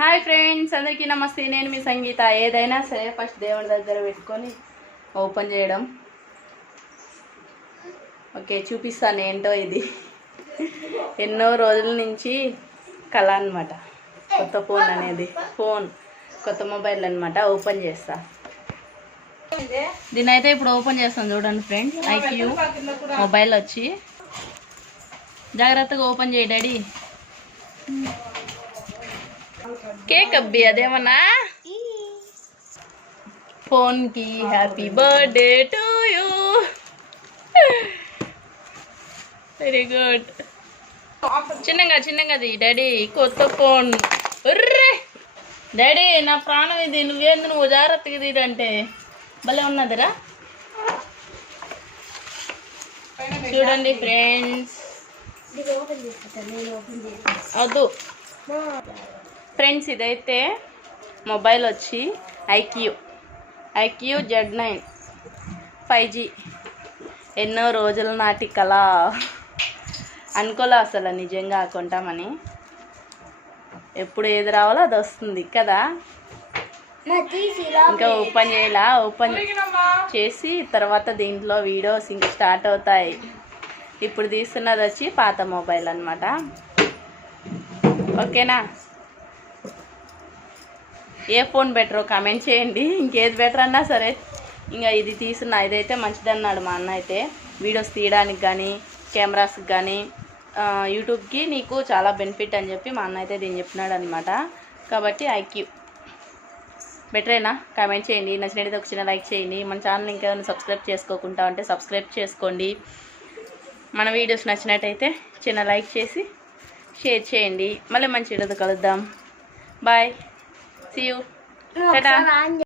Hi friends అందరికీ నమస్తే. నేను మీ సంగీత. ఏదైనా సరే ఫస్ట్ దేవుడి దగ్గర పెట్టుకొని ఓపెన్ చేయడం. ఓకే చూపిస్తాను ఏంటో ఇది. ఎన్నో రోజుల నుంచి కళ అనమాట కొత్త ఫోన్ అనేది. ఫోన్ కొత్త మొబైల్ అనమాట ఓపెన్ చేస్తా. దీని అయితే ఇప్పుడు ఓపెన్ చేస్తాను చూడండి ఫ్రెండ్ ఐక్యూ మొబైల్ వచ్చి. జాగ్రత్తగా ఓపెన్ చేయి డాడీ. కేక్ అబ్బి అదేమన్నా? ఫోన్కి happy birthday to you. Very good చిన్నగా చిన్నగా అది డాడీ కొత్త ఫోన్. ఉర్రే! డాడీ నా ప్రాణం ఇది నువ్వేంది నువ్వు జాగ్రత్తగా తీరంటే భలే ఉన్నదిరా. చూడండి ఫ్రెండ్స్ వద్దు ఫ్రెండ్స్ ఇదైతే మొబైల్ వచ్చి iQOO. IQOO Z nine five G. ఎన్నో రోజుల నాటి కళ. అనుకోలే అసలు నిజంగా కొంటామని. ఎప్పుడు ఏది రావాలో అది వస్తుంది కదా. ఇంకా ఓపెన్ చేయాలా? ఓపెన్ చేసి తర్వాత దీంట్లో వీడియోస్ ఇంకా స్టార్ట్ అవుతాయి. ఇప్పుడు తీస్తున్నది వచ్చి పాత మొబైల్ అనమాట ఓకేనా? ఏ ఫోన్ బెటరో కామెంట్ చేయండి. ఇంకేది బెటర్ అన్నా సరే. ఇంకా ఇది తీసిన ఇదైతే మంచిదన్నాడు మా అన్న అయితే. వీడియోస్ తీయడానికి కానీ కెమెరాస్కి కానీ యూట్యూబ్కి నీకు చాలా బెనిఫిట్ అని చెప్పి మా అన్న అయితే దీన్ని చెప్పినాడు అనమాట కాబట్టి ఐక్యూ బెటరేనా కామెంట్ చేయండి. నచ్చినట్టు ఒక చిన్న లైక్ చేయండి. మన ఛానల్ ఇంకా సబ్స్క్రైబ్ చేసుకోకుండా ఉంటే సబ్స్క్రైబ్ చేసుకోండి. మన వీడియోస్ నచ్చినట్టయితే చిన్న లైక్ చేసి షేర్ చేయండి. మళ్ళీ మంచి వీడియోతో కలుద్దాం. Bye See you. Ta-da.